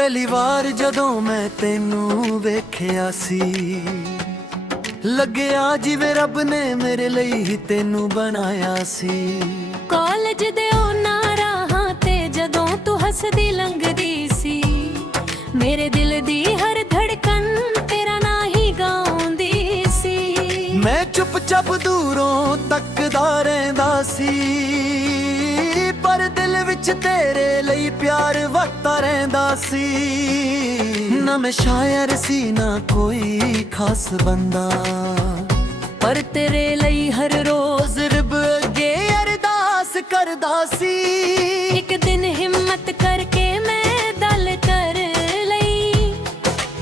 ਪਹਿਲੀ ਵਾਰ ਜਦੋਂ ਮੈਂ ਤੈਨੂੰ ਵੇਖਿਆ ਸੀ, ਲੱਗਿਆ ਜਿਵੇਂ ਰੱਬ ਨੇ ਮੇਰੇ ਲਈ ਹੀ ਤੈਨੂੰ ਬਣਾਇਆ ਸੀ। ਕਾਲਜ ਦੇ ਉਹਨਾਂ ਰਾਹਾਂ ਤੇ ਜਦੋਂ ਤੂੰ ਹੱਸਦੀ ਲੰਘਦੀ ਸੀ, ਮੇਰੇ ਦਿਲ ਦੀ ਹਰ ਧੜਕਨ ਤੇਰਾ ਨਾਂ ਹੀ ਗਾਉਂਦੀ ਸੀ। ਮੈਂ ਚੁੱਪ-ਚਾਪ ਦੂਰੋਂ ਤੱਕਦਾ ਰਹਿੰਦਾ ਸੀ, ਪਰ ਦਿਲ ਵਿੱਚ ਤੇਰੇ ਲਈ ਪਿਆਰ ਵਗਦਾ ਰਹਿੰਦਾ ਸੀ। ਨਾ ਮੈਂ ਸ਼ਾਇਰ ਸੀ ਨਾ ਕੋਈ ਖਾਸ ਬੰਦਾ, ਪਰ ਤੇਰੇ ਲਈ ਹਰ ਰੋਜ਼ ਰੱਬ ਅੱਗੇ ਅਰਦਾਸ ਕਰਦਾ ਸੀ। ਇੱਕ ਦਿਨ ਹਿੰਮਤ ਕਰਕੇ ਮੈਂ ਦਿਲ ਕਰ ਲਈ,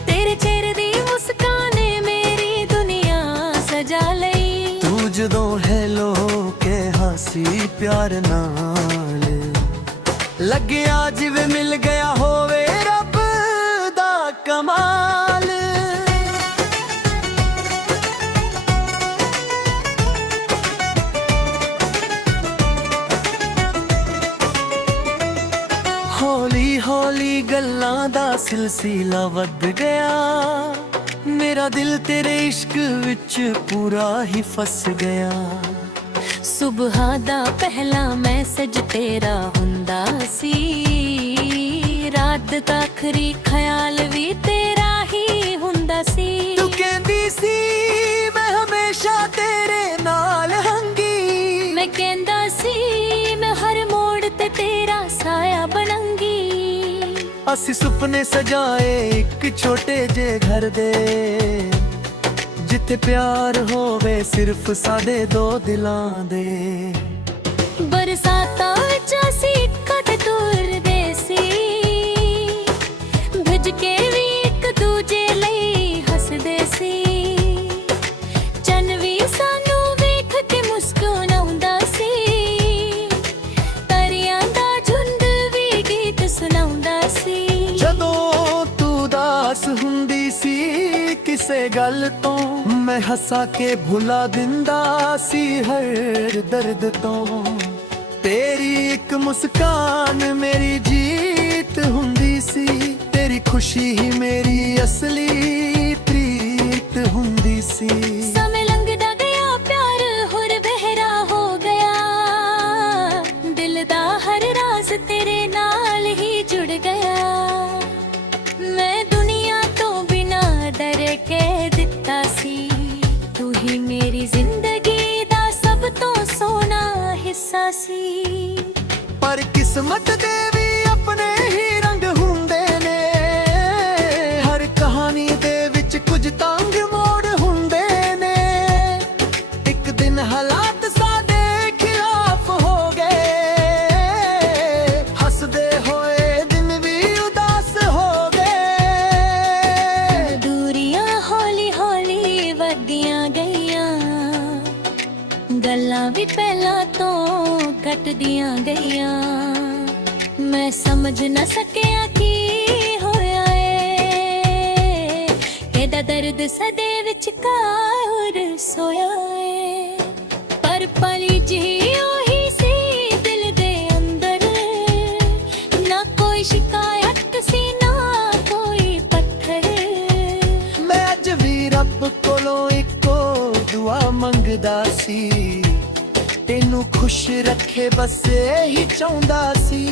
ਤੇਰੇ ਚਿਹਰੇ ਦੀ ਮੁਸਕਾਨ ਨੇ ਮੇਰੀ ਦੁਨੀਆ ਸਜਾ ਲਈ। ਤੂੰ ਜਦੋਂ ਹੈਲੋ ਕਿਹਾ ਸੀ ਪਿਆਰ ਨਾਲ, ਲੱਗਿਆ ਜਿਵੇਂ ਮਿਲ ਗਿਆ ਹੋਵੇ ਰੱਬ ਦਾ ਕਮਾਲ। ਹੌਲੀ ਹੌਲੀ ਗੱਲਾਂ ਦਾ ਸਿਲਸਿਲਾ ਵੱਧ ਗਿਆ, ਮੇਰਾ ਦਿਲ ਤੇਰੇ ਇਸ਼ਕ ਵਿੱਚ ਪੂਰਾ ਹੀ ਫਸ ਗਿਆ। ਸੁਬਹ ਦਾ ਪਹਿਲਾ ਮੈਸੇਜ ਤੇਰਾ ਹੁੰਦਾ ਸੀ, ਰਾਤ ਦਾ ਆਖਰੀ ਖਿਆਲ ਵੀ ਤੇਰਾ ਹੀ ਹੁੰਦਾ ਸੀ। ਤੂੰ ਕਹਿੰਦੀ ਸੀ ਮੈਂ ਹਮੇਸ਼ਾ ਤੇਰੇ ਨਾਲ ਹਾਂਗੀ, ਮੈਂ ਕਹਿੰਦਾ ਸੀ ਮੈਂ ਹਰ ਮੋੜ ਤੇ ਤੇਰਾ ਸਾਇਆ ਬਣਾਂਗੀ। ਅਸੀਂ ਸੁਪਨੇ ਸਜਾਏ ਇੱਕ ਛੋਟੇ ਜਿਹੇ ਘਰ ਦੇ, ਜਿੱਥੇ ਪਿਆਰ ਹੋਵੇ ਸਿਰਫ ਸਾਡੇ ਦੋ ਦਿਲਾਂ ਦੇ। ਬਰਸਾਤਾਂ ਵਿੱਚ ਅਸੀਂ ਇਕੱਠੇ ਤੁਰਦੇ ਸੀ, ਭਿੱਜ ਕੇ ਵੀ ਇੱਕ ਦੂਜੇ ਲਈ ਹੱਸਦੇ ਸੀ। ਚੰਨ ਵੀ ਸਾਨੂੰ ਵੇਖ ਕੇ ਮੁਸਕਰਾਉਂਦਾ ਸੀ, ਤਾਰਿਆਂ ਦਾ ਝੁੰਡ ਵੀ ਗੀਤ ਸੁਣਾਉਂਦਾ ਸੀ। ਜਦੋਂ ਤੂੰ ਉਦਾਸ ਹੁੰਦੀ ਸੀ ਕਿਸੇ ਗੱਲ ਤੋਂ, ਮੈਂ ਹੱਸਾ ਕੇ ਭੁਲਾ ਦਿੰਦਾ ਸੀ ਹਰ ਦਰਦ ਤੋਂ। ਤੇਰੀ ਇੱਕ ਮੁਸਕਾਨ ਮੇਰੀ ਜੀਤ ਹੁੰਦੀ ਸੀ, ਤੇਰੀ ਖੁਸ਼ੀ ਹੀ ਮੇਰੀ ਅਸਲੀ ਪ੍ਰੀਤ ਹੁੰਦੀ ਸੀ। ਸਮੇਂ ਲੰਘਦਾ ਗਿਆ ਪਿਆਰ ਹੋਰ ਗਹਿਰਾ ਹੋ ਗਿਆ, ਦਿਲ ਦਾ ਹਰ ਰਾਜ਼ ਤੇਰੇ ਨਾਲ ਹੀ ਜੁੜ ਗਿਆ। ਮੈਂ ਦੁਨੀਆ ਤੋਂ ਬਿਨਾ ਡਰ ਕੇ ਦਿੱਤਾ ਸੀ, ਤੂੰ ਹੀ ਮੇਰੀ ਜ਼ਿੰਦਗੀ ਦਾ ਸਭ ਤੋਂ ਸੋਹਣਾ ਹਿੱਸਾ ਸੀ। ਪਰ ਕਿਸਮਤ ਦੇ ਵੀ ਆਪਣੇ ਹੀ ਰੰਗ ਹੁੰਦੇ ਨੇ, ਹਰ ਕਹਾਣੀ ਦੇ ਵਿੱਚ ਕੁਝ ਤੰਗ ਮੋੜ ਹੁੰਦੇ ਨੇ। ਇੱਕ ਦਿਨ ਹਾਲਾਤ ਸਾਡੇ ਖਿਲਾਫ ਹੋ ਗਏ, ਹੱਸਦੇ ਹੋਏ ਦਿਨ ਵੀ ਉਦਾਸ ਹੋ ਗਏ। ਦੂਰੀਆਂ ਹੌਲੀ ਹੌਲੀ ਵੱਧਦੀਆਂ ਗਈਆਂ, ਗੱਲਾਂ ਵੀ ਪਹਿਲਾਂ ਤੋਂ ਘਟਦੀਆਂ ਗਈਆਂ। ਮੈਂ ਸਮਝ ਨਾ ਸਕਿਆ ਕੀ ਹੋਇਆ ਏ, ਇਹਦਾ ਦਰਦ ਸਦੇ ਵਿਚਕਾਰ ਸੋਇਆ ਏ। ਪਰ ਪਲੀ ਜਿਹੀ ਉਹੀ ਸੀ ਦਿਲ ਦੇ ਅੰਦਰ, ਨਾ ਕੋਈ ਸ਼ਿਕਾਇਤ ਸੀ ਨਾ ਕੋਈ ਪੱਥਰ। ਮੈਂ ਅੱਜ ਵੀ ਰੱਬ ਕੋਲੋਂ ਇੱਕੋ ਦੁਆ ਮੰਗਦਾ ਸੀ, ਤੈਨੂੰ ਖੁਸ਼ ਰੱਖੇ ਬਸ ਇਹੀ ਚਾਹੁੰਦਾ ਸੀ।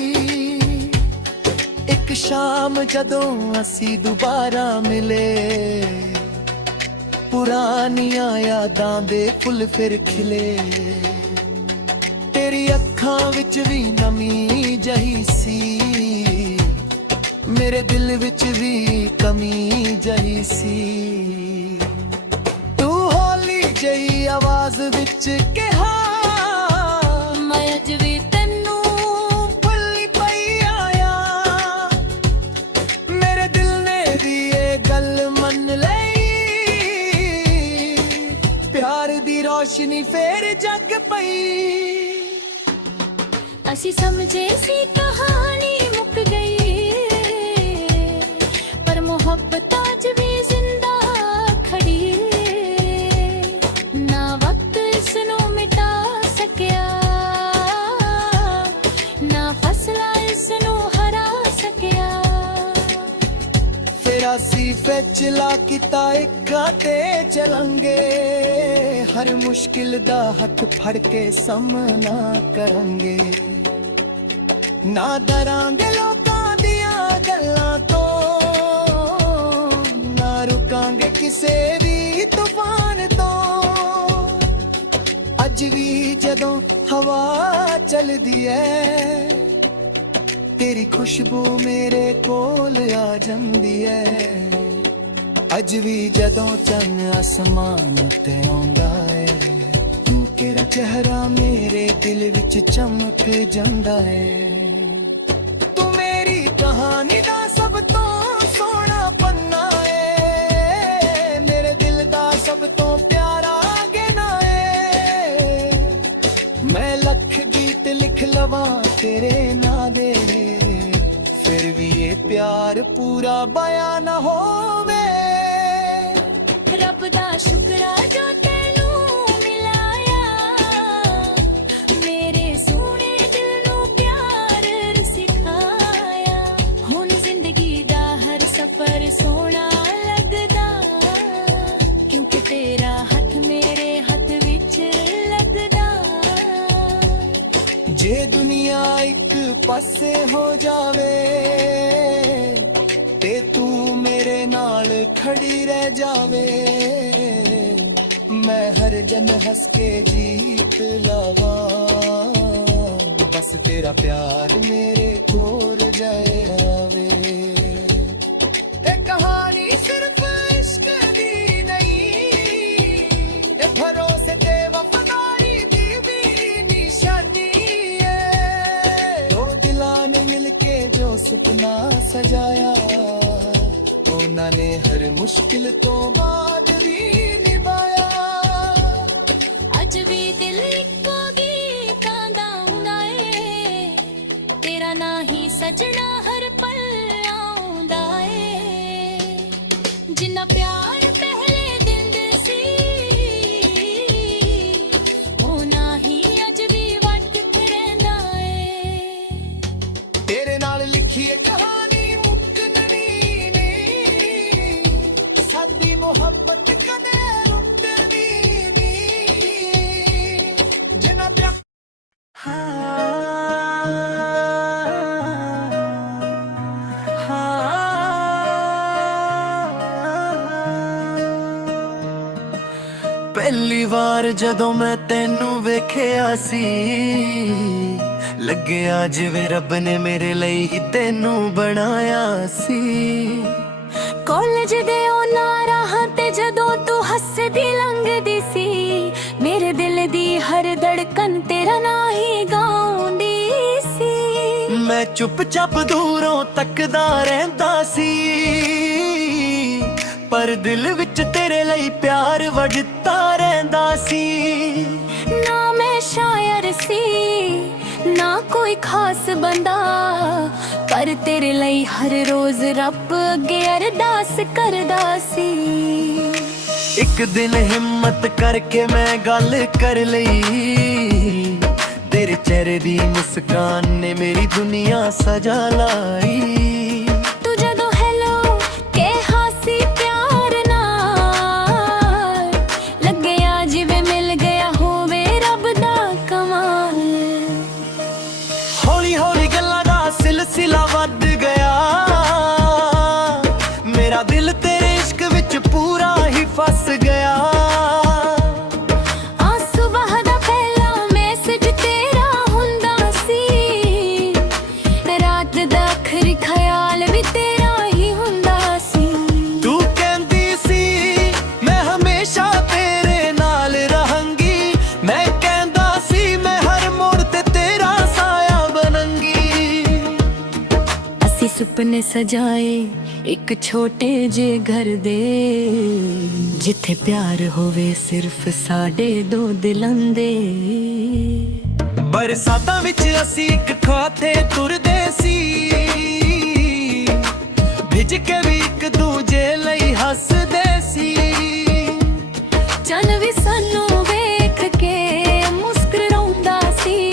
ਇੱਕ ਸ਼ਾਮ ਜਦੋਂ ਅਸੀਂ ਦੁਬਾਰਾ ਮਿਲੇ, ਪੁਰਾਣੀਆਂ ਯਾਦਾਂ ਦੇ ਫੁੱਲ ਫਿਰ ਖਿਲੇ। ਤੇਰੀ ਅੱਖਾਂ ਵਿੱਚ ਵੀ ਨਮੀ ਜਹੀ ਸੀ, ਮੇਰੇ ਦਿਲ ਵਿੱਚ ਵੀ ਕਮੀ ਜਹੀ ਸੀ। ਤੂੰ ਹੌਲੀ ਜਿਹੀ ਆਵਾਜ਼ ਵਿੱਚ ਕਿਹਾ, ਮੈਂ ਅੱਜ ਵੀ ਤੈਨੂੰ ਭੁੱਲੀ ਪਈ ਆਇਆ। ਮੇਰੇ ਦਿਲ ਨੇ ਵੀ ਇਹ ਗੱਲ ਮੰਨ ਲਈ, ਪਿਆਰ ਦੀ ਰੋਸ਼ਨੀ ਫੇਰ ਜਗ ਪਈ। ਅਸੀਂ ਸਮਝੇ ਸੀ ਕਹਾਣੀ ਮੁੱਕ ਗਈ, ਪਰ ਮੁਹੱਬਤ ਅੱਜ ਵੀ ਜ਼ਿੰਦਾ ਖੜੀ ਏ। ਨਾ ਵਕਤ ਇਸ ਨੂੰ ਮਿਟਾ ਸਕਿਆ, ਨਾ ਫਸਲਾ ਇਸ ਨੂੰ ਹਰਾ ਸਕਿਆ। ਫੈਸਲਾ ਕੀਤਾ ਇੱਕਾ ਤੇ ਚਲਾਂਗੇ ਹਰ ਮੁਸ਼ਕਿਲ ਦਾ ਹੱਥ ਫੜ ਕੇ ਸਾਹਮਣਾ ਕਰਾਂਗੇ ਨਾ ਡਰਾਂਗੇ ਲੋਕਾਂ ਦੀਆਂ ਗੱਲਾਂ ਤੋਂ ਨਾ ਰੁਕਾਂਗੇ ਕਿਸੇ ਵੀ ਤੂਫਾਨ ਤੋਂ ਅੱਜ ਵੀ ਜਦੋਂ ਹਵਾ ਚੱਲਦੀ ਐ ਤੇਰੀ ਖੁਸ਼ਬੂ ਮੇਰੇ ਕੋਲ ਆ ਜਾਂਦੀ ਐ ਅੱਜ ਵੀ ਜਦੋਂ ਚੰਨ ਅਸਮਾਨ ਤੇ ਆਉਂਦਾ ਏ ਤੇਰਾ ਚਿਹਰਾ ਮੇਰੇ ਦਿਲ ਵਿੱਚ ਚਮਕ ਜਾਂਦਾ ਏ ਤੂੰ ਮੇਰੀ ਕਹਾਣੀ ਦਾ ਸਭ ਤੋਂ ਸੋਹਣਾ ਪੰਨਾ ਏ ਮੇਰੇ ਦਿਲ ਦਾ ਸਭ ਤੋਂ ਪਿਆਰਾ ਗਹਿਣਾ ਏ ਮੈਂ ਲੱਖ ਗੀਤ ਲਿਖ ਲਵਾਂ ਤੇਰੇ ਨਾਂ ਦੇ ਫਿਰ ਵੀ ਇਹ ਪਿਆਰ ਪੂਰਾ ਬਿਆਨ ਨਾ ਹੋਵੇ ਰੱਬ ਦਾ ਸ਼ੁਕਰਾ ਜੋ ਤੈਨੂੰ ਮਿਲਾਇਆ ਮੇਰੇ ਸੋਹਣੇ ਦਿਲ ਨੂੰ ਪਿਆਰ ਸਿਖਾਇਆ ਹੁਣ ਜ਼ਿੰਦਗੀ ਦਾ ਹਰ ਸਫ਼ਰ ਸੋਹਣਾ ਲੱਗਦਾ ਕਿਉਂਕਿ ਤੇਰਾ ਹੱਥ ਮੇਰੇ ਹੱਥ ਵਿੱਚ ਲੱਗਦਾ ਜੇ ਦੁਨੀਆ ਇੱਕ ਪਾਸੇ ਹੋ ਜਾਵੇ ਤੇ ਤੂੰ ਮੇਰੇ ਨਾਲ ਖੜੀ ਰਹਿ ਜਾਵੇ ਮੈਂ ਹਰ ਜਨ ਹੱਸ ਕੇ ਜੀਤ ਲਾਵਾਂ ਬਸ ਤੇਰਾ ਪਿਆਰ ਮੇਰੇ ਕੋਲ ਜਾਏ ਆਵੇ ਇਹ ਕਹਾਣੀ ਸਿਰਫ ਇਸ਼ਕ ਦੀ ਨਹੀਂ ਇਹ ਭਰੋਸੇ ਤੇ ਵਫਾਦਾਰੀ ਦੀ ਵੀ ਨਿਸ਼ਾਨੀ ਹੈ ਦੋ ਦਿਲਾਂ ਨੇ ਮਿਲ ਕੇ ਜੋ ਸੁਪਨਾ ਸਜਾਇਆ ਉਹਨਾਂ ਨੇ ਹਰ ਮੁਸ਼ਕਿਲ ਤੋਂ ਬਾਅਦ ਵੀ ਨਿਭਾਇਆ ਅੱਜ ਵੀ ਦਿਲ ਇੱਕੋ ਗੀਤਾਂ ਗਾਉਂਦਾ ਏ ਤੇਰਾ ਨਾਂ ਹੀ ਸਜਣਾ ਹਰ ਪਲ ਆਉਂਦਾ ਏ ਜਿੰਨਾ ਪਿਆਰ ਪਹਿਲੇ ਦਿਨ ਸੀ ਉਹਨਾਂ ਹੀ ਅੱਜ ਵੀ ਵਟ ਰਹਿੰਦਾ ਏ ਤੇਰੇ ਨਾਲ ਲਿਖੀ ਇਹ ਕਹਾਣੀ ਮੁੱਕਣੀ ਨਹੀਂ ਸਾਡੀ ਮੁਹੱਬਤ ਕਦੇ ਰੁਕਦੀ ਨਹੀਂ ਜਿੰਨਾ ਪਿਆਰ ਪਹਿਲੀ ਵਾਰ ਜਦੋਂ ਮੈਂ ਤੈਨੂੰ ਵੇਖਿਆ ਸੀ ਲੱਗਿਆ ਜਿਵੇਂ ਰੱਬ ਨੇ ਮੇਰੇ ਲਈ ਹੀ ਤੈਨੂੰ ਬਣਾਇਆ ਸੀ ਕਾਲਜ ਦੇ ਉਹਨਾਂ ਰਾਹਾਂ ਤੇ ਜਦੋਂ ਤੂੰ ਹੱਸਦੀ ਲੰਘਦੀ ਸੀ ਮੇਰੇ ਦਿਲ ਦੀ ਹਰ ਧੜਕਨ ਤੇਰਾ ਨਾਂ ਹੀ ਗਾਉਂਦੀ ਸੀ ਮੈਂ ਚੁੱਪ-ਚਾਪ ਦੂਰੋਂ ਤੱਕਦਾ ਰਹਿੰਦਾ ਸੀ ਪਰ ਦਿਲ ਵਿੱਚ ਤੇਰੇ ਲਈ ਪਿਆਰ ਵਗਦਾ ਰਹਿੰਦਾ ਸੀ ਨਾ ਮੈਂ ਸ਼ਾਇਰ ਸੀ ਨਾ ਕੋਈ ਖਾਸ ਬੰਦਾ ਪਰ ਤੇਰੇ ਲਈ ਹਰ ਰੋਜ਼ ਰੱਬ ਅੱਗੇ ਅਰਦਾਸ ਕਰਦਾ ਸੀ ਇੱਕ ਦਿਨ ਹਿੰਮਤ ਕਰਕੇ ਮੈਂ ਗੱਲ ਕਰ ਲਈ ਤੇਰੇ ਚਿਹਰੇ ਦੀ ਮੁਸਕਾਨ ਨੇ ਮੇਰੀ ਦੁਨੀਆ ਸਜਾ ਲਾਈ ਤੂੰ ਜਦੋਂ ਹੈਲੋ ਕਿਹਾ ਸੀ ਪਿਆਰ ਨਾਲ ਲੱਗਿਆ ਜਿਵੇਂ ਮਿਲ ਗਿਆ ਹੋਵੇ ਰੱਬ ਦਾ ਕਮਾਲ ਹੌਲੀ ਹੌਲੀ ਗੱਲਾਂ ਦਾ ਸਿਲਸਿਲਾ ਵੱਧ ਗਿਆ ਮੇਰਾ ਦਿਲ ਤੇਰੇ ਇਸ਼ਕ ਵਿੱਚ ਪੂਰਾ ਹੀ ਫਸ ਗਿਆ ਆ ਸੁਬਹ ਦਾ ਪਹਿਲਾ ਮੈਸੇਜ ਤੇਰਾ ਹੁੰਦਾ ਸੀ ਰਾਤ ਦਾ ਆਖਰੀ ਖਿਆਲ ਵੀ ਤੇਰਾ ਹੀ ਹੁੰਦਾ ਸੀ ਤੂੰ ਕਹਿੰਦੀ ਸੀ ਮੈਂ ਹਮੇਸ਼ਾ ਤੇਰੇ ਨਾਲ ਰਹਾਂਗੀ ਮੈਂ ਕਹਿੰਦਾ ਸੀ ਮੈਂ ਹਰ ਮੋੜ ਤੇ ਤੇਰਾ ਸਾਇਆ ਬਣਾਂਗੀ ਅਸੀਂ ਸੁਪਨੇ ਸਜਾਏ ਇੱਕ ਛੋਟੇ ਜੇ ਘਰ ਦੇ ਜਿੱਥੇ ਪਿਆਰ ਹੋਵੇ ਸਿਰਫ ਸਾਡੇ ਦੋ ਦਿਲਾਂ ਦੇ ਬਰਸਾਤਾਂ ਵਿੱਚ ਅਸੀਂ ਇੱਕ ਖਾਤੇ ਤੁਰਦੇ ਸੀ ਭਿੱਜ ਕੇ ਵੀ ਇੱਕ ਦੂਜੇ ਲਈ ਹੱਸਦੇ ਸੀ ਚੰਨ ਵੀ ਸਾਨੂੰ ਵੇਖ ਕੇ ਮੁਸਕਰਾਉਂਦਾ ਸੀ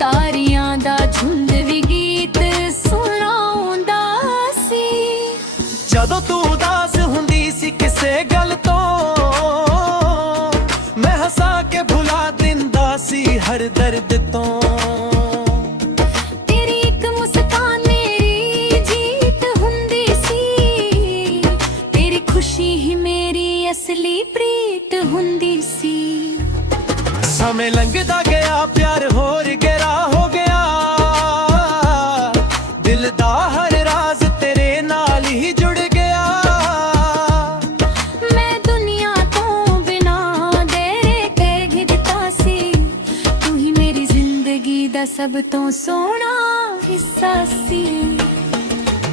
ਤਾਰੀਆਂ ਦਾ ਝੁੰਡ ਵੀ ਗੀਤ ਸੁਣਾਉਂਦਾ ਸੀ ਜਦੋਂ ਤੂੰ ਹਰ ਦਰਦ ਤੋਂ। ਤੇਰੀ ਇੱਕ ਮੁਸਕਾਨ ਮੇਰੀ ਜੀਤ ਹੁੰਦੀ ਸੀ, ਤੇਰੀ ਖੁਸ਼ੀ ਹੀ ਮੇਰੀ ਅਸਲੀ ਪ੍ਰੀਤ ਹੁੰਦੀ ਸੀ। ਸਮੇਂ ਲੰਘਦਾ ਗਿਆ ਪਿਆਰ ਹੋਰ ਗਹਿਰਾ ਹੋ ਗਿਆ, ਦਿਲ ਦਾ ਹਰ ਰਾਜ਼ ਤੇਰੇ ਨਾਲ ਹੀ ਜੁੜ ਗਿਆ। ਮੈਂ ਦੁਨੀਆ ਤੋਂ ਬਿਨਾਂ ਤੇਰੇ ਕਹਿ ਦਿੱਤਾ ਸੀ, ਤੂੰ ਹੀ ਮੇਰੀ ਜ਼ਿੰਦਗੀ ਦਾ ਸਭ ਤੋਂ ਸੋਹਣਾ ਹਿੱਸਾ ਸੀ।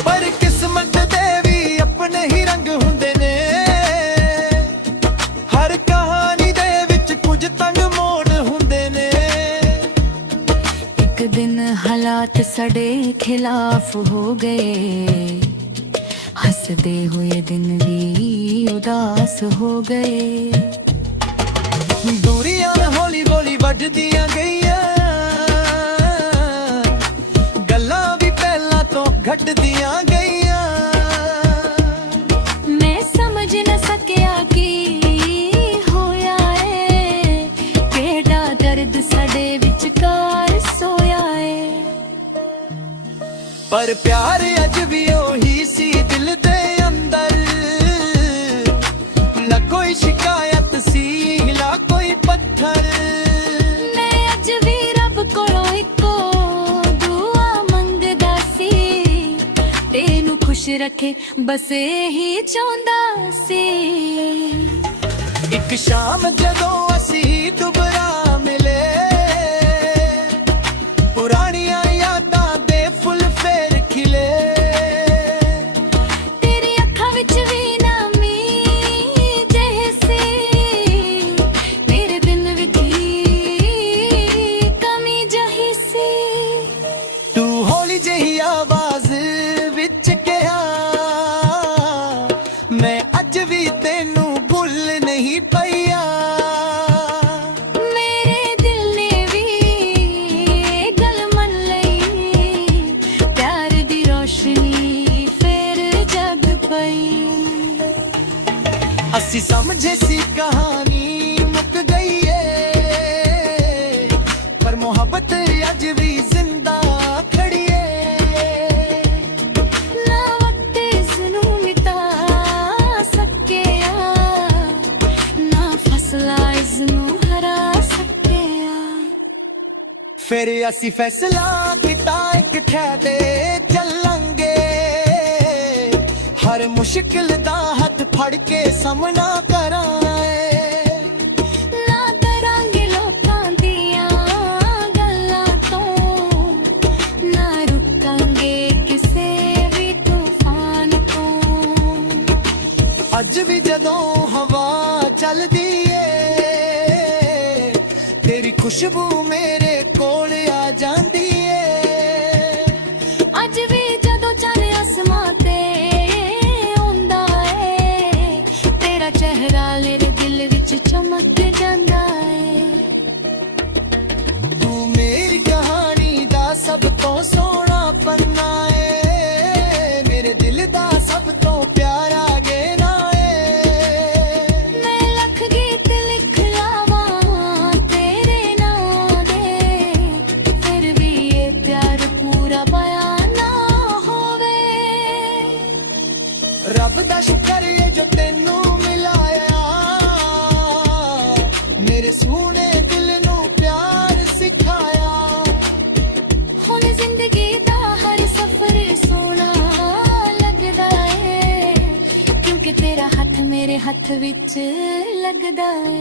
ਪਰ ਕਿਸਮਤ ਦੇ ਵੀ ਆਪਣੇ ਹੀ ਰੰਗ ਹੁੰਦੇ ਨੇ, ਹਰ ਕਹਾਣੀ ਦੇ ਵਿੱਚ ਕੁਝ ਤੰਗ ਮੋੜ ਹੁੰਦੇ ਨੇ। ਇੱਕ ਦਿਨ ਹਾਲਾਤ ਸਾਡੇ ਖਿਲਾਫ ਹੋ ਗਏ, ਹੱਸਦੇ ਹੋਏ ਦਿਨ ਵੀ ਉਦਾਸ ਹੋ ਗਏ। ਦੂਰੀਆਂ ਹੌਲੀ ਹੌਲੀ ਵੱਧਦੀਆਂ ਗਈਆਂ, ਗੱਲਾਂ ਵੀ ਪਹਿਲਾਂ ਤੋਂ ਘਟਦੀਆਂ ਗਈਆਂ। ਮੈਂ ਸਮਝ ਨਾ ਸਕਿਆ ਕੀ ਹੋਇਆ ਏ, ਕਿਹੜਾ ਦਰਦ ਸਾਡੇ ਵਿਚਕਾਰ ਸੋਇਆ ਏ। ਪਰ ਪਿਆਰ ਅੱਜ ਵੀ ਉਹੀ ਸੀ ਦਿਲ ਦੇ ਅੰਦਰ, ਨਾ ਕੋਈ ਸ਼ਿਕਾਇਤ ਸੀ ਨਾ ਕੋਈ ਪੱਥਰ। ਮੈਂ ਅੱਜ ਵੀ ਰੱਬ ਕੋਲੋਂ ਇੱਕੋ ਦੁਆ ਮੰਗਦਾ ਸੀ, ਤੈਨੂੰ ਖੁਸ਼ ਰੱਖੇ ਬਸ ਇਹੀ ਚਾਹੁੰਦਾ ਸੀ। ਇੱਕ ਸ਼ਾਮ ਜਦੋਂ ਅਸੀਂ ਦੁਬਾਰਾ ਮਿਲੇ, ਪੁਰਾਣੀਆਂ ਯਾਦਾਂ ਦੇ ਫੁੱਲ ਫੇਰ ਖਿਲੇ। ਤੇਰੀ ਅੱਖਾਂ ਵਿੱਚ ਵੀ ਨਾਮੀ ਜਿਹੇ ਸੀ, ਮੇਰੇ ਦਿਲ ਵਿੱਚ ਹੀ ਕਮੀ ਜਿਹੀ ਸੀ। ਤੂੰ ਹੌਲੀ ਜਿਹੀ ਆਵਾਜ਼ ਵਿੱਚ ਕਿਹਾ, ਮੈਂ ਅੱਜ ਵੀ ਤੈਨੂੰ ਭੁੱਲ ਨਹੀਂ ਪਈਆ। ਮੇਰੇ ਦਿਲ ਨੇ ਵੀ ਇਹ ਗੱਲ ਮੰਨ ਲਈ, ਪਿਆਰ ਦੀ ਰੋਸ਼ਨੀ ਫੇਰ ਜਗ ਪਈ। ਅਸੀਂ ਸਮਝੇ ਸੀ ਕਹਾਣੀ ਮੁੱਕ ਗਈ ਏ, ਪਰ ਮੁਹੱਬਤ ਅੱਜ ਵੀ ਜ਼ਿੰਦਾ ਖੜੀ ਏ। ਨਾ ਵਕਤ ਇਸ ਨੂੰ ਮਿਟਾ ਸਕਿਆ, ਨਾ ਫਸਲਾ ਇਸ ਨੂੰ ਹਰਾ ਸਕਿਆ। ਫਿਰ ਅਸੀਂ ਫੈਸਲਾ ਕੀਤਾ ਇੱਕ ਠਹਿ ਤੇ ਚੱਲਾਂਗੇ, ਹਰ ਮੁਸ਼ਕਿਲ ਦਾ ਹੱਥ ਫੜ ਕੇ ਸਾਹਮਣਾ ਕਰਾਂਗੇ। ਨਾ ਡਰਾਂਗੇ ਲੋਕਾਂ ਦੀਆਂ ਗੱਲਾਂ ਤੋਂ, ਨਾ ਰੁਕਾਂਗੇ ਕਿਸੇ ਵੀ ਤੂਫਾਨ ਤੋਂ। ਅੱਜ ਵੀ ਜਦੋਂ ਹਵਾ ਚੱਲਦੀ ਏ, ਤੇਰੀ ਖੁਸ਼ਬੂ ਮੇਰੇ ਕੋਲ ਆ ਜਾਂਦੀ ਏ। ਅੱਜ ਵੀ ਜਦੋਂ ਚਾਂਦ ਅਸਮਾਂ ਤੇ ਆਉਂਦਾ ਏ, ਤੇਰਾ ਚਿਹਰਾ ਮੇਰੇ ਦਿਲ ਵਿੱਚ ਚਮਕ ਜਾਂਦਾ ਏ। ਤੂੰ ਮੇਰੀ ਕਹਾਣੀ ਦਾ ਸਭ ਤੋਂ ਸੋਹਣਾ ਪੰਨਾ ਏ, ਮੇਰੇ ਦਿਲ ਦਾ ਸਭ ਤੋਂ ਪਿਆਰਾ ਗਹਿਣਾ ਏ। ਮੈਂ ਲੱਖ ਗੀਤ ਲਿਖ ਲਾਵਾਂ ਤੇਰੇ ਨਾਂ ਦੇ, ਫਿਰ ਵੀ ਇਹ ਪਿਆਰ ਪੂਰਾ ਬਿਆਨ ਨਾ ਹੋਵੇ। ਰੱਬ ਦਾ ਸ਼ੁਕਰ ਏ ਜੋ ਤੈਨੂੰ ਮਿਲਾਇਆ, ਮੇਰੇ ਸੋਹਣੇ ਦਿਲ ਨੂੰ ਪਿਆਰ ਸਿਖਾਇਆ। ਹੁਣ ਜ਼ਿੰਦਗੀ ਦਾ ਹਰ ਸਫ਼ਰ ਸੋਹਣਾ ਲੱਗਦਾ ਏ, ਕਿਉਂਕਿ ਤੇਰਾ ਹੱਥ ਮੇਰੇ ਹੱਥ ਵਿੱਚ ਲੱਗਦਾ ਏ।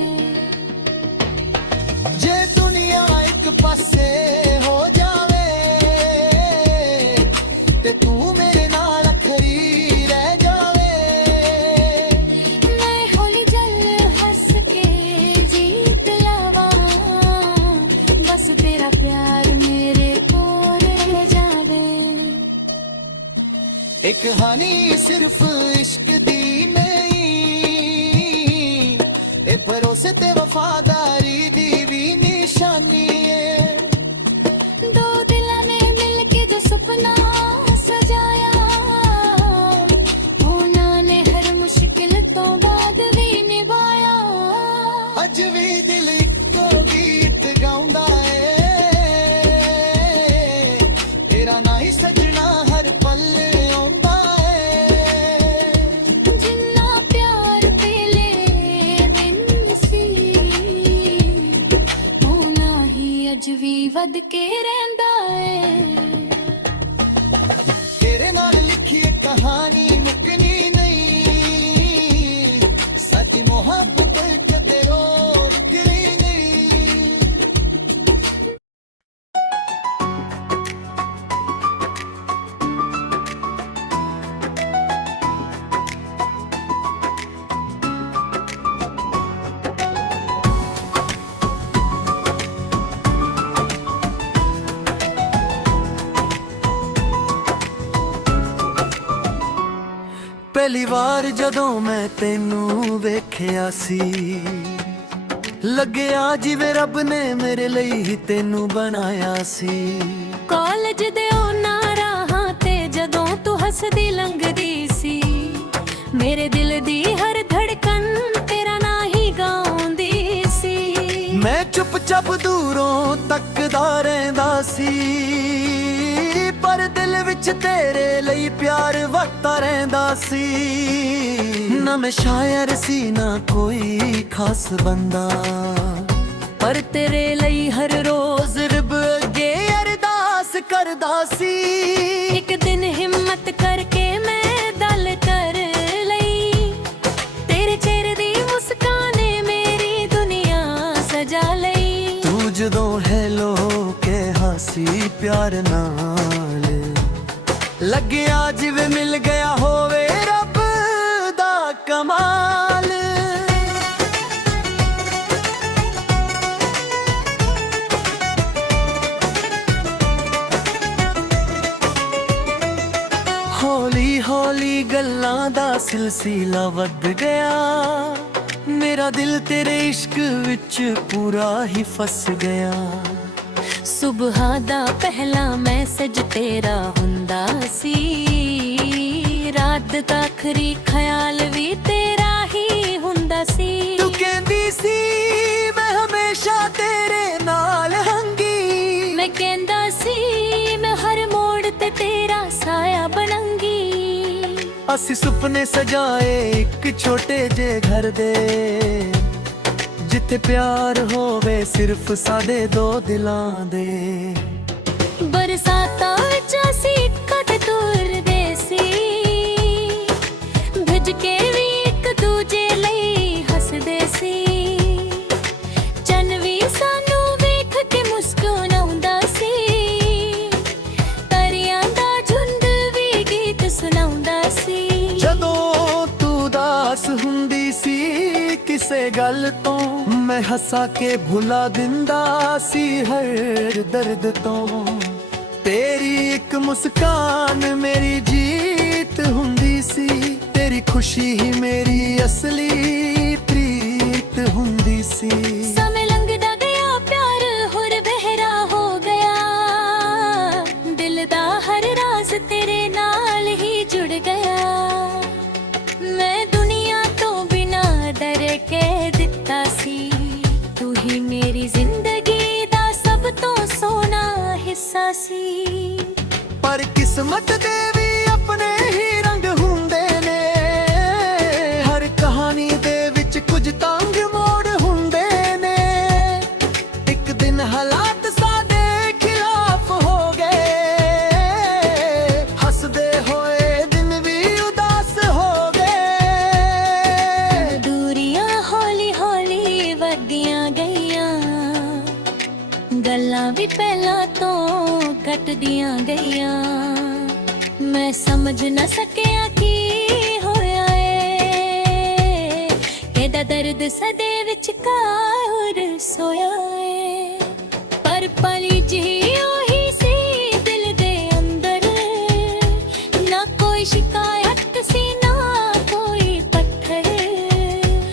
ਜੇ ਦੁਨੀਆ ਇੱਕ ਪਾਸੇ ਹੋ ਜਾਵੇ, ਤੇ ਤੂੰ ਮੇਰੇ ਨਾਲ ਖਰੀ ਰਹਿ ਜਾਵੇ। ਮੈਂ ਹੌਲੀ ਜਲ ਹੱਸ ਕੇ ਜੀਤ ਲਵਾਂ, ਬਸ ਤੇਰਾ ਪਿਆਰ ਮੇਰੇ ਕੋਲ ਰਹਿ ਜਾਵੇ। एक कहानी सिर्फ इश्क दी नहीं, ए भरोसे ते वफादारी दी भी निशानी है। दो दिलों ने मिलके जो सपना सजाया, उन्होंने हर मुश्किल तो बाद भी निभाया। अज भी दिल इको गीत गाउंदा है, ਅੱਜ ਵੀ ਵੱਧ ਕੇ ਰਹਿੰਦਾ ਏ। ਤੇਰੇ ਨਾਲ ਲਿਖੀ ਇਹ ਕਹਾਣੀ ਮੁੱਕਣੀ ਨਹੀਂ, ਸਾਡੀ ਮੁਹੱਬਤ ਕਦੇ ਰੁਕਣੀ ਨਹੀਂ। ਪਹਿਲੀ ਵਾਰ ਜਦੋਂ ਮੈਂ ਤੈਨੂੰ ਵੇਖਿਆ ਸੀ, ਲੱਗਿਆ ਜਿਵੇਂ ਰੱਬ ਨੇ ਮੇਰੇ ਲਈ ਹੀ ਤੈਨੂੰ ਬਣਾਇਆ ਸੀ। ਕਾਲਜ ਦੇ ਉਹਨਾਂ ਰਾਹਾਂ ਤੇ ਜਦੋਂ ਤੂੰ ਹੱਸਦੀ ਲੰਘਦੀ ਸੀ, ਮੇਰੇ ਦਿਲ ਦੀ ਹਰ ਧੜਕਨ ਤੇਰਾ ਨਾਂ ਹੀ ਗਾਉਂਦੀ ਸੀ। ਮੈਂ ਚੁੱਪ-ਚਾਪ ਦੂਰੋਂ ਤੱਕਦਾ ਰਹਿੰਦਾ ਸੀ, ਪਰ ਦਿਲ ਵਿੱਚ ਤੇਰੇ ਲਈ ਪਿਆਰ ਵਗਦਾ ਰਹਿੰਦਾ ਸੀ। ਨਾ ਮੈਂ ਸ਼ਾਇਰ ਸੀ ਨਾ ਕੋਈ ਖਾਸ ਬੰਦਾ, ਪਰ ਤੇਰੇ ਲਈ ਹਰ ਰੋਜ਼ ਰੱਬ ਅੱਗੇ ਅਰਦਾਸ ਕਰਦਾ ਸੀ। ਇੱਕ ਦਿਨ ਹਿੰਮਤ ਕਰਕੇ ਮੈਂ ਗੱਲ ਕਰ ਲਈ, ਤੇਰੇ ਚਿਹਰੇ ਦੀ ਮੁਸਕਾਨ ਨੇ ਮੇਰੀ ਦੁਨੀਆ ਸਜਾ ਲਈ। ਤੂੰ ਜਦੋਂ ਹੈਲੋ ਕਿਹਾ ਸੀ ਪਿਆਰ ਨਾਲ, ਲੱਗਿਆ ਜਿਵੇਂ ਮਿਲ ਗਿਆ ਹੋਵੇ ਰੱਬ ਦਾ ਕਮਾਲ। ਹੌਲੀ ਹੌਲੀ ਗੱਲਾਂ ਦਾ ਸਿਲਸਿਲਾ ਵੱਧ ਗਿਆ, ਮੇਰਾ ਦਿਲ ਤੇਰੇ ਇਸ਼ਕ ਵਿੱਚ ਪੂਰਾ ਹੀ ਫਸ ਗਿਆ। ਸੁਬਹਾ ਦਾ ਪਹਿਲਾ ਮੈਸੇਜ ਤੇਰਾ ਹੁੰਦਾ ਸੀ, ਰਾਤ ਦਾ ਆਖਰੀ ਖਿਆਲ ਵੀ ਤੇਰਾ ਹੀ ਹੁੰਦਾ ਸੀ। ਤੂੰ ਕਹਿੰਦੀ ਸੀ ਮੈਂ ਹਮੇਸ਼ਾ ਤੇਰੇ ਨਾਲ ਹਾਂਗੀ, ਮੈਂ ਕਹਿੰਦਾ ਸੀ ਮੈਂ ਹਰ ਮੋੜ ਤੇ ਤੇਰਾ ਸਾਇਆ ਬਣਾਂਗੀ। ਅਸੀਂ ਸੁਪਨੇ ਸਜਾਏ ਇੱਕ ਛੋਟੇ ਜਿਹੇ ਘਰ ਦੇ, ਜਿੱਥੇ ਪਿਆਰ ਹੋਵੇ ਸਿਰਫ ਸਾਡੇ ਦੋ ਦਿਲਾਂ ਦੇ। ਬਰਸਾਤਾਂ ਵਿੱਚ ਅਸੀਂ ਇਕੱਠੇ ਤੁਰਦੇ ਸੀ, ਭਿੱਜ ਕੇ ਵੀ ਇੱਕ ਦੂਜੇ ਲਈ ਹੱਸਦੇ ਸੀ। ਚੰਨ ਵੀ ਸਾਨੂੰ ਵੇਖ ਕੇ ਮੁਸਕਰਾਉਂਦਾ ਸੀ, ਪਰੀਆਂ ਦਾ ਝੁੰਡ ਵੀ ਗੀਤ ਸੁਣਾਉਂਦਾ ਸੀ। ਜਦੋਂ ਤੂੰ ਉਦਾਸ ਹੁੰਦੀ ਸੀ ਕਿਸੇ ਗੱਲ ਤੋਂ, ਮੈਂ ਹੱਸਾ ਕੇ ਭੁਲਾ ਦਿੰਦਾ ਸੀ ਹਰ ਦਰਦ ਤੋਂ। ਤੇਰੀ ਇੱਕ ਮੁਸਕਾਨ ਮੇਰੀ ਜੀਤ ਹੁੰਦੀ ਸੀ, ਤੇਰੀ ਖੁਸ਼ੀ ਹੀ ਮੇਰੀ ਅਸਲੀ ਪ੍ਰੀਤ ਹੁੰਦੀ ਸੀ। ਸਮੇਂ ਲੰਘਦਾ ਗਿਆ ਪਿਆਰ ਹੋਰ ਬਹਿਰਾ ਹੋ ਗਿਆ, ਦਿਲ ਦਾ ਹਰ ਰਾਜ਼ ਤੇਰੇ ਨਾਲ ਹੀ ਜੁੜ ਗਿਆ। ਮੈਂ ਦੁਨੀਆ ਤੋਂ ਬਿਨਾ ਡਰ ਕੇ ਦਿੱਤਾ ਸੀ, ਤੂੰ ਹੀ ਮੇਰੀ ਜ਼ਿੰਦਗੀ ਦਾ ਸਭ ਤੋਂ ਸੋਹਣਾ ਹਿੱਸਾ ਸੀ। ਪਰ ਕਿਸਮਤ ਦੇ ਵੀ ਆਪਣੇ ਹੀ ਰੰਗ ਹੁੰਦੇ ਨੇ, ਹਰ ਕਹਾਣੀ ਦੇ ਵਿੱਚ ਕੁਝ ਤੰਗ ਮੋੜ ਹੁੰਦੇ ਨੇ। ਇੱਕ ਦਿਨ ਹਾਲਾਤ ਸਾਡੇ ਖਿਲਾਫ ਹੋ ਗਏ, ਹੱਸਦੇ ਹੋਏ ਦਿਨ ਵੀ ਉਦਾਸ ਹੋ ਗਏ। ਦੂਰੀਆਂ ਹੌਲੀ ਹੌਲੀ ਵੱਧਦੀਆਂ ਗਈਆਂ, ਗੱਲਾਂ ਵੀ ਪਹਿਲਾਂ ਤੋਂ ਘਟਦੀਆਂ ਗਈਆਂ। ਮੈਂ ਸਮਝ ਨਾ ਸਕਿਆ ਕੀ ਹੋਇਆ ਏ, ਇਹਦਾ ਦਰਦ ਸਦੇ ਵਿੱਚ ਕਾਹਰ ਸੋਇਆ ਏ। ਪਰ ਪਲੀ ਜਿਹੀ ਉਹੀ ਸੀ ਦਿਲ ਦੇ ਅੰਦਰ, ਨਾ ਕੋਈ ਸ਼ਿਕਾਇਤ ਸੀ ਨਾ ਕੋਈ ਪੱਥਰ।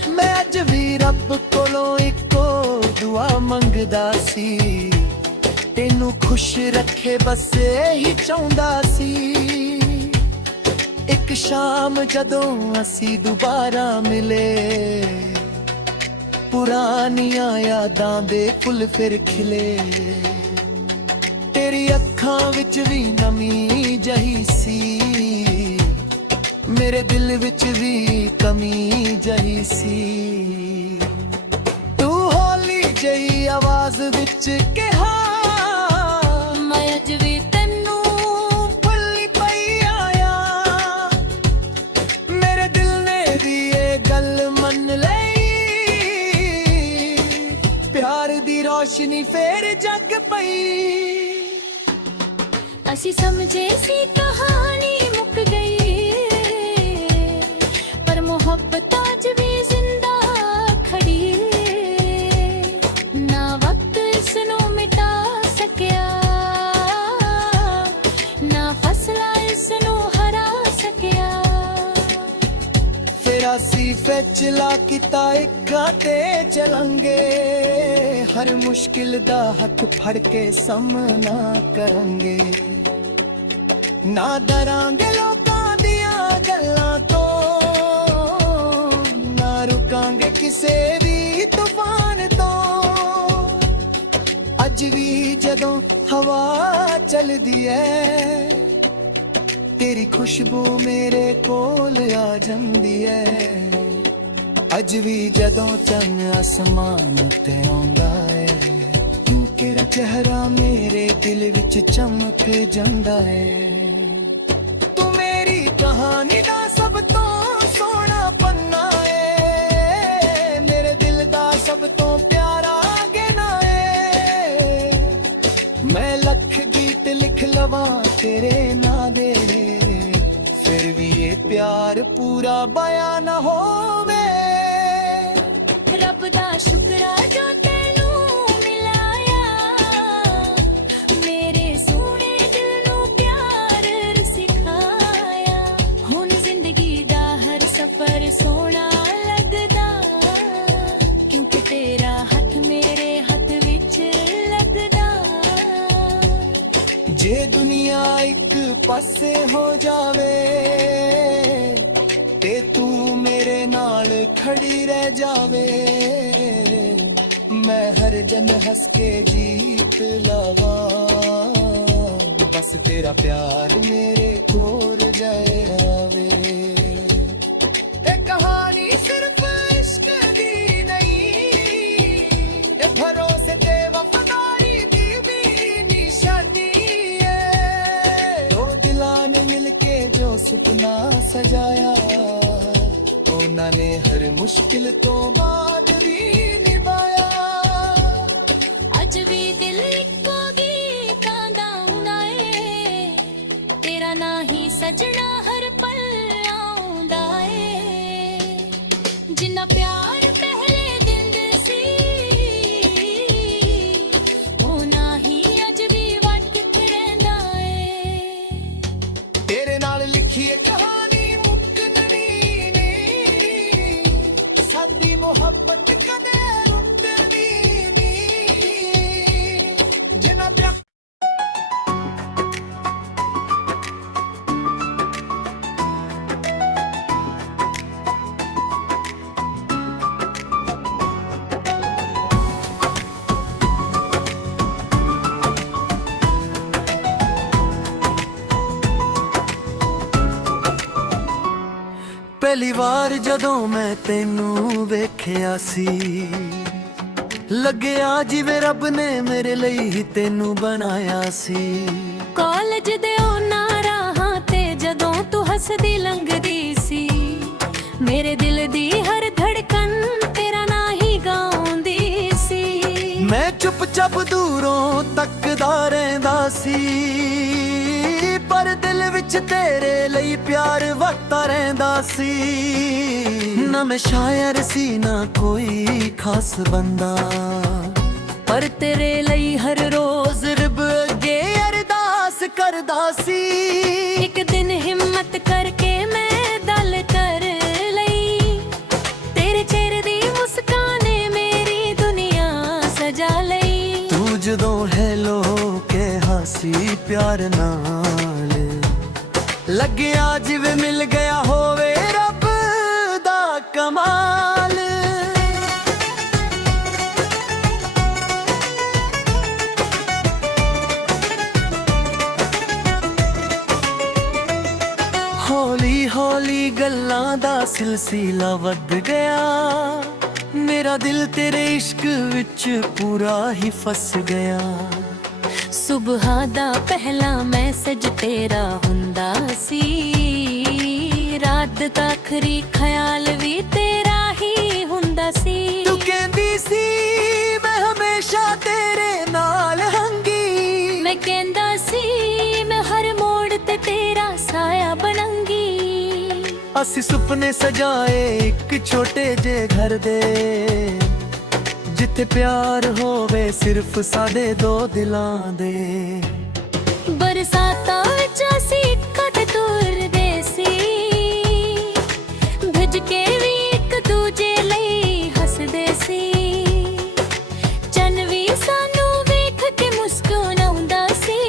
ਮੈਂ ਅੱਜ ਵੀ ਰੱਬ ਕੋਲੋਂ ਇੱਕੋ ਦੁਆ ਮੰਗਦਾ ਸੀ, ਤੈਨੂੰ ਖੁਸ਼ ਰੱਖੇ ਬਸ ਇਹੀ ਚਾਹੁੰਦਾ ਸੀ। ਇੱਕ ਸ਼ਾਮ ਜਦੋਂ ਅਸੀਂ ਦੁਬਾਰਾ ਮਿਲੇ, ਪੁਰਾਣੀਆਂ ਯਾਦਾਂ ਦੇ ਫੁੱਲ ਫਿਰ ਖਿਲੇ। ਤੇਰੀ ਅੱਖਾਂ ਵਿੱਚ ਵੀ ਨਮੀ ਜਹੀ ਸੀ, ਮੇਰੇ ਦਿਲ ਵਿੱਚ ਵੀ ਕਮੀ ਜਹੀ ਸੀ। ਤੂੰ ਹੌਲੀ ਜਿਹੀ ਆਵਾਜ਼ ਵਿੱਚ ਕਿਹਾ, ਮੈਂ ਅੱਜ ਵੀ ਤੈਨੂੰ ਭੁੱਲੀ ਪਈ ਆਇਆ। ਮੇਰੇ ਦਿਲ ਨੇ ਵੀ ਇਹ ਗੱਲ ਮੰਨ ਲਈ, ਪਿਆਰ ਦੀ ਰੋਸ਼ਨੀ ਫੇਰ ਜਗ ਪਈ। ਅਸੀਂ ਸਮਝੇ ਸੀ ਕਹਾਣੀ ਮੁੱਕ ਗਈ, ਪਰ ਮੁਹੱਬਤ ਅੱਜ ਵੀ ਜ਼ਿੰਦਾ ਖੜੀ। ਨਾ ਵਕਤ ਇਸ ਨੂੰ ਮਿਟਾ ਸਕਿਆ, ਨਾ ਫਸਲਾਂ ਇਸ ਨੂੰ ਹਰਾ ਸਕਿਆ। ਫਿਰ ਅਸੀਂ ਫੈਸਲਾ ਕੀਤਾ ਇੱਕਾ ਤੇ ਚਲਾਂਗੇ, ਹਰ ਮੁਸ਼ਕਿਲ ਦਾ ਹੱਥ ਫੜ ਕੇ ਸਾਹਮਣਾ ਕਰਾਂਗੇ। ਨਾ ਡਰਾਂਗੇ ਲੋਕਾਂ ਦੀਆਂ ਗੱਲਾਂ ਤੋਂ, ਨਾ ਰੁਕਾਂਗੇ ਕਿਸੇ ਵੀ ਤੂਫਾਨ ਤੋਂ। ਅੱਜ ਵੀ ਜਦੋਂ ਹਵਾ ਚੱਲਦੀ ਐ, ਤੇਰੀ ਖੁਸ਼ਬੂ ਮੇਰੇ ਕੋਲ ਆ ਜਾਂਦੀ ਐ। ਅੱਜ ਵੀ ਜਦੋਂ ਚੰਨ ਅਸਮਾਨ ਤੇ ਆਉਂਦਾ ਏ, ਤੇਰਾ ਚਿਹਰਾ ਮੇਰੇ ਦਿਲ ਵਿੱਚ ਚਮਕ ਜਾਂਦਾ ਏ। ਤੂੰ ਮੇਰੀ ਕਹਾਣੀ ਦਾ ਸਭ ਤੋਂ ਸੋਹਣਾ ਪੰਨਾ ਏ, ਮੇਰੇ ਦਿਲ ਦਾ ਸਭ ਤੋਂ ਪਿਆਰਾ ਗਹਿਣਾ ਏ। ਮੈਂ ਲੱਖ ਗੀਤ ਲਿਖ ਲਵਾਂ ਤੇਰੇ ਨਾਂ ਦੇ, ਫਿਰ ਵੀ ਇਹ ਪਿਆਰ ਪੂਰਾ ਬਿਆਨ ਨਾ ਹੋਵੇ। ਰੱਬ ਦਾ ਸ਼ੁਕਰਾ ਜੋ ਤੈਨੂੰ ਮਿਲਾਇਆ, ਮੇਰੇ ਸੋਹਣੇ ਦਿਲ ਨੂੰ ਪਿਆਰ ਸਿਖਾਇਆ। ਹੁਣ ਜ਼ਿੰਦਗੀ ਦਾ ਹਰ ਸਫ਼ਰ ਸੋਹਣਾ ਲੱਗਦਾ, ਕਿਉਂਕਿ ਤੇਰਾ ਹੱਥ ਮੇਰੇ ਹੱਥ ਵਿੱਚ ਲੱਗਦਾ। ਜੇ ਦੁਨੀਆ ਇੱਕ ਪਾਸੇ ਹੋ ਜਾਵੇ, ਤੇ ਤੂੰ ਮੇਰੇ ਨਾਲ ਖੜੀ ਰਹਿ ਜਾਵੇ। ਮੈਂ ਹਰ ਜਨ ਹੱਸ ਕੇ ਜੀਤ ਲਾਵਾਂ, ਬਸ ਤੇਰਾ ਪਿਆਰ ਮੇਰੇ ਕੋਲ ਜਾਏ ਆਵੇ। ਇਹ ਕਹਾਣੀ ਸਿਰਫ ਇਸ਼ਕ ਦੀ ਨਹੀਂ, ਇਹ ਭਰੋਸੇ ਤੇ ਵਫਾਦਾਰੀ ਦੀ ਵੀ ਨਿਸ਼ਾਨੀ ਹੈ। ਦੋ ਦਿਲਾਂ ਨੇ ਮਿਲ ਕੇ ਜੋ ਸੁਪਨਾ ਸਜਾਇਆ, ਉਹਨਾਂ ਨੇ ਹਰ ਮੁਸ਼ਕਿਲ ਤੋਂ ਬਾਅਦ ਵੀ ਨਿਭਾਇਆ। ਅੱਜ ਵੀ ਦਿਲ ਇੱਕੋ ਗੀਤਾਂ ਗਾਉਂਦਾ ਏ, ਤੇਰਾ ਨਾਂ ਹੀ ਸਜਣਾ ਹਰ ਪਲ ਆਉਂਦਾ ਏ। ਜਿੰਨਾ ਪਿਆਰ ਪਹਿਲੇ ਦਿਨ ਸੀ, ਉਹਨਾਂ ਹੀ ਅੱਜ ਵੀ ਵਟ ਰਹਿੰਦਾ ਏ। ਤੇਰੇ ਨਾਲ ਲਿਖੀ ਇਹ ਕਹਾਣੀ ਮੁੱਕਣੀ ਨਹੀਂ, ਸਾਡੀ ਮੁਹੱਬਤ ਕਦੇ ਰੁੱਤਣੀ ਨਹੀਂ। ਜਿੰਨਾ ਪਿਆਰ ਪਹਿਲੀ ਵਾਰ ਜਦੋਂ ਮੈਂ ਤੈਨੂੰ ਵੇਖਿਆ ਸੀ, ਲੱਗਿਆ ਜਿਵੇਂ ਰੱਬ ਨੇ ਮੇਰੇ ਲਈ ਹੀ ਤੈਨੂੰ ਬਣਾਇਆ ਸੀ। ਕਾਲਜ ਦੇ ਉਹਨਾਂ ਰਾਹਾਂ ਤੇ ਜਦੋਂ ਤੂੰ ਹੱਸਦੀ ਲੰਘਦੀ ਸੀ, ਮੇਰੇ ਦਿਲ ਦੀ ਹਰ ਧੜਕਨ ਤੇਰਾ ਨਾਂ ਹੀ ਗਾਉਂਦੀ ਸੀ। ਮੈਂ ਚੁੱਪ-ਚਾਪ ਦੂਰੋਂ ਤੱਕਦਾ ਰਹਿੰਦਾ ਸੀ, ਪਰ ਦਿਲ ਵਿੱਚ ਤੇਰੇ ਲਈ ਪਿਆਰ ਵਗਦਾ ਰਹਿੰਦਾ ਸੀ। ਨਾ ਮੈਂ ਸ਼ਾਇਰ ਸੀ ਨਾ ਕੋਈ ਖਾਸ ਬੰਦਾ, ਪਰ ਤੇਰੇ ਲਈ ਹਰ ਰੋਜ਼ ਰੱਬ ਅੱਗੇ ਅਰਦਾਸ ਕਰਦਾ ਸੀ। ਇੱਕ ਦਿਨ ਹਿੰਮਤ ਕਰਕੇ ਮੈਂ ਗੱਲ ਕਰ ਲਈ, ਤੇਰੇ ਚਿਹਰੇ ਦੀ ਮੁਸਕਾਨ ਨੇ ਮੇਰੀ ਦੁਨੀਆ ਸਜਾ ਲਈ। ਤੂੰ ਜਦੋਂ ਹੈਲੋ ਕਿਹਾ ਸੀ ਪਿਆਰ ਨਾਲ, ਲੱਗਿਆ ਜਿਵੇਂ ਮਿਲ ਗਿਆ ਹੋਵੇ ਰੱਬ ਦਾ ਕਮਾਲ। ਹੌਲੀ ਹੌਲੀ ਗੱਲਾਂ ਦਾ ਸਿਲਸਿਲਾ ਵੱਧ ਗਿਆ, ਮੇਰਾ ਦਿਲ ਤੇਰੇ ਇਸ਼ਕ ਵਿੱਚ ਪੂਰਾ ਹੀ ਫਸ ਗਿਆ। ਸੁਬਹਾ ਦਾ ਪਹਿਲਾ ਮੈਸੇਜ ਤੇਰਾ ਹੁੰਦਾ ਸੀ, ਰਾਤ ਦਾ ਆਖਰੀ ਖਿਆਲ ਵੀ ਤੇਰਾ ਹੀ ਹੁੰਦਾ ਸੀ। ਤੂੰ ਕਹਿੰਦੀ ਸੀ ਮੈਂ ਹਮੇਸ਼ਾ ਤੇਰੇ ਨਾਲ ਹਾਂਗੀ, ਮੈਂ ਕਹਿੰਦਾ ਸੀ ਮੈਂ ਹਰ ਮੋੜ ਤੇ ਤੇਰਾ ਸਾਇਆ ਬਣਾਂਗੀ। ਅਸੀਂ ਸੁਪਨੇ ਸਜਾਏ ਇੱਕ ਛੋਟੇ ਜਿਹੇ ਘਰ ਦੇ, ਜਿੱਥੇ ਪਿਆਰ ਹੋਵੇ ਸਿਰਫ ਸਾਡੇ ਦੋ ਦਿਲਾਂ ਦੇ। ਬਰਸਾਤਾਂ ਵਿੱਚ ਅਸੀਂ ਇਕੱਠੇ ਤੁਰਦੇ ਸੀ, ਭਿੱਜ ਕੇ ਵੀ ਇੱਕ ਦੂਜੇ ਲਈ ਹੱਸਦੇ ਸੀ। ਚੰਨ ਵੀ ਸਾਨੂੰ ਵੇਖ ਕੇ ਮੁਸਕਰਾਉਂਦਾ ਸੀ,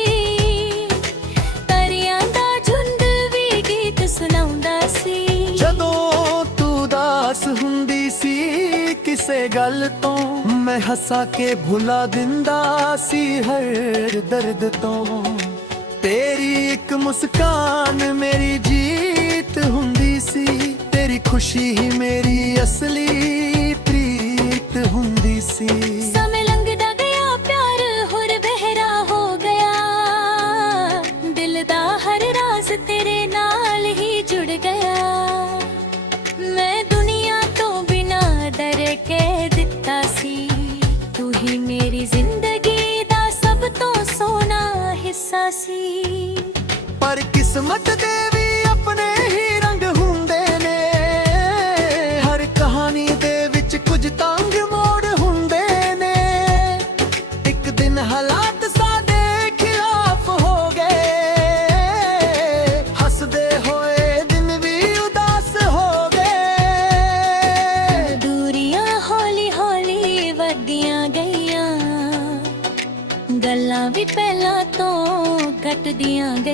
ਪਰੀਆਂ ਦਾ ਝੁੰਡ ਵੀ ਗੀਤ ਸੁਣਾਉਂਦਾ ਸੀ। ਜਦੋਂ ਤੂੰ ਉਦਾਸ ਹੁੰਦੀ ਸੀ ਕਿਸੇ ਗੱਲ ਤੋਂ, ਮੈਂ ਹੱਸਾ ਕੇ ਭੁਲਾ ਦਿੰਦਾ ਸੀ ਹਰ ਦਰਦ ਤੋਂ। ਤੇਰੀ ਇੱਕ ਮੁਸਕਾਨ ਮੇਰੀ ਜੀਤ ਹੁੰਦੀ ਸੀ, ਤੇਰੀ ਖੁਸ਼ੀ ਹੀ ਮੇਰੀ ਅਸਲੀ ਪ੍ਰੀਤ ਹੁੰਦੀ ਸੀ। ਸਮੇਂ ਲੰਘਦਾ ਗਿਆ ਪਿਆਰ ਹੋਰ ਬਹਿਰਾ ਹੋ ਗਿਆ, ਦਿਲ ਦਾ ਹਰ ਰਾਜ਼ ਤੇਰੇ ਨਾਲ ਹੀ ਜੁੜ ਗਿਆ। ਮੈਂ ਦੁਨੀਆ ਤੋਂ ਬਿਨਾ ਡਰ ਕੇ ਦਿੱਤਾ ਸੀ, ਤੂੰ ਹੀ ਮੇਰੀ ਜ਼ਿੰਦਗੀ ਦਾ ਸਭ ਤੋਂ ਸੋਹਣਾ ਹਿੱਸਾ ਸੀ। ਪਰ ਕਿਸਮਤ ਦੇ ਵੀ ਆਪਣੇ ਹੀ ਰੰਗ ਹੁੰਦੇ ਨੇ, ਹਰ ਕਹਾਣੀ ਦੇ ਵਿੱਚ ਕੁਝ ਤੰਗ ਮੋੜ ਹੁੰਦੇ ਨੇ। ਇੱਕ ਦਿਨ ਹਾਲਾਤ ਸਾਡੇ ਖਿਲਾਫ ਹੋ ਗਏ, ਹੱਸਦੇ ਹੋਏ ਦਿਨ ਵੀ ਉਦਾਸ ਹੋ ਗਏ। ਦੂਰੀਆਂ ਹੌਲੀ ਹੌਲੀ ਵੱਧਦੀਆਂ ਗਈਆਂ, ਗੱਲਾਂ ਵੀ ਪਹਿਲਾਂ ਤੋਂ ਘਟਦੀਆਂ ਗਈਆਂ।